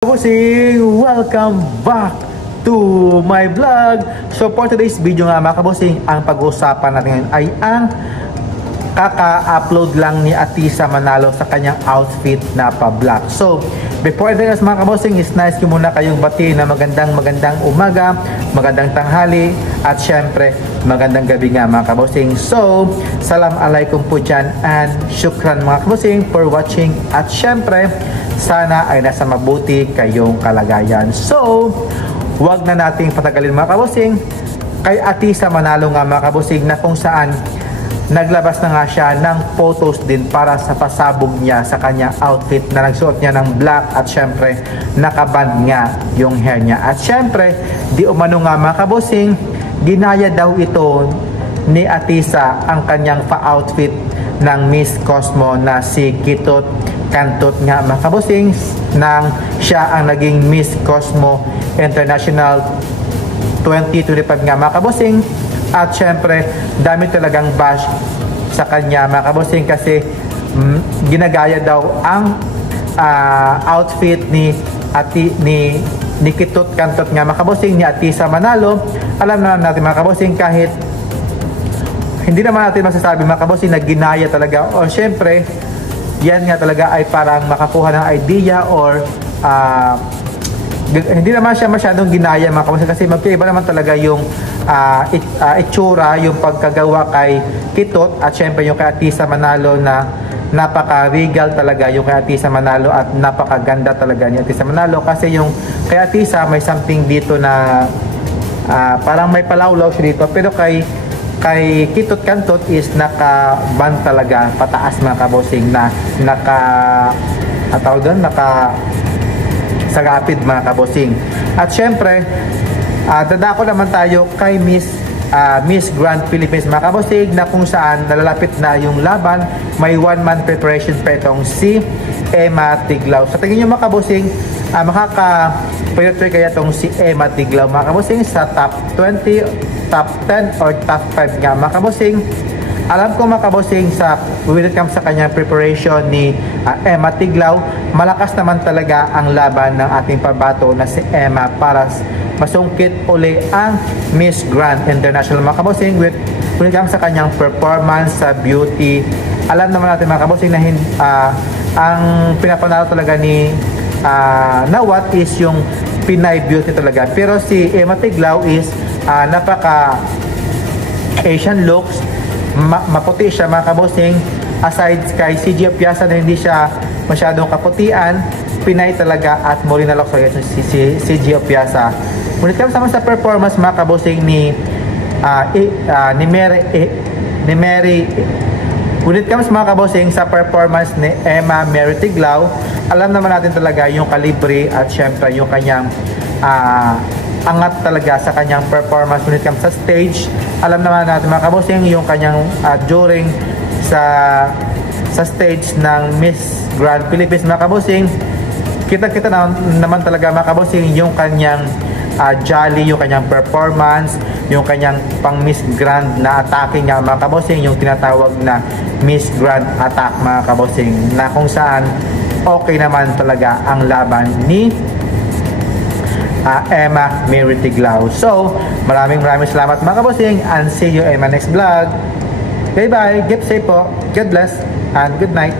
Kabusing! Welcome back to my vlog! So for today's video nga mga kabusing, ang pag-uusapan natin ngayon ay ang kaka-upload lang ni Atisa Manalo sa kanyang outfit na pa-black. So before anything else mga kabusing, is nice ko muna kayong bati na magandang umaga, magandang tanghali, at syempre magandang gabi nga mga kabusing. So salam alaikum po dyan and syukran mga kabusing for watching, at syempre sana ay nasa mabuti kayong kalagayan. So, wag na nating patagalin mga kabusing. Kay Atisa Manalo nga mga kabusing, na kung saan naglabas na nga siya ng photos din para sa pasabog niya sa kanyang outfit, na nagsuot niya ng black, at syempre nakaband nga yung hair niya. At syempre, di umano nga mga kabusing, ginaya daw ito ni Atisa ang kanyang pa-outfit ng Miss Cosmo na si Kitot Kantot nga mga kabusing, nang siya ang naging Miss Cosmo International 2025 nga mga kabusing. At syempre dami talagang bash sa kanya mga kabusing, kasi ginagaya daw ang outfit ni Kitot Kantot nga mga kabusing, ni Atisa Manalo. Alam na natin mga kabusing, kahit hindi naman natin masasabi mga kabusing na ginaya talaga, o syempre yan nga talaga ay parang makakuha ng idea, or hindi naman siya masyadong ginaya mga kabusing, kasi magkaiba naman talaga yung itsura, yung pagkagawa kay Kitot, at syempre yung kay Atisa Manalo, na napaka-regal talaga yung kay Atisa Manalo, at napakaganda talaga ni Atisa Manalo. Kasi yung kay Atisa may something dito na parang may palawlaw siya dito, pero kay Kitot Kantot is naka-band talaga pataas mga kabusing, na sagapid mga kabusing. At syempre dadako naman tayo kay Miss Grand Philippines mga kabusing, na kung saan nalalapit na yung laban. May 1 month preparation pa itong si Emma Tiglao. Sa tingin nyo mga kabusing, makaka-penetrate kaya itong si Emma Tiglao mga kabusing sa top 20, top 10 or top 5 nga mga kabusing? Alam ko mga kabusing, when it comes sa kanyang preparation ni Emma Tiglao, malakas naman talaga ang laban ng ating pabato na si Emma para masungkit uli ang Miss Grand International mga kabusing. When it comes sa kanyang performance, sa beauty, alam naman natin mga kabusing na ang pinapanalo talaga ni Nawat is yung Pinay beauty talaga. Pero si Emma Tiglao is napaka Asian looks, maputi siya mga kabusing. Aside kay CG Opiasa na hindi siya masyadong kaputian, Pinay talaga at morena looks si CG Opiasa. Ngunit kami sama sa performance mga kabusing ni Mary. Ngunit kami mga kabusing sa performance ni Emma Mary Tiglao, alam naman natin talaga yung kalibre, at syempre yung kanyang angat talaga sa kanyang performance when it comes sa stage. Alam naman natin mga kabusing yung kanyang during sa stage ng Miss Grand Philippines mga kabusing, kita naman talaga mga kabusing yung kanyang jolly, yung kanyang performance, yung kanyang pang Miss Grand na attacking nga mga kabusing, yung tinatawag na Miss Grand Attack mga kabusing, na kung saan okay naman talaga ang laban ni Emma Mary Tiglao. So maraming salamat mga kabusing, and see you in my next vlog. Bye bye, keep safe po, God bless, and good night.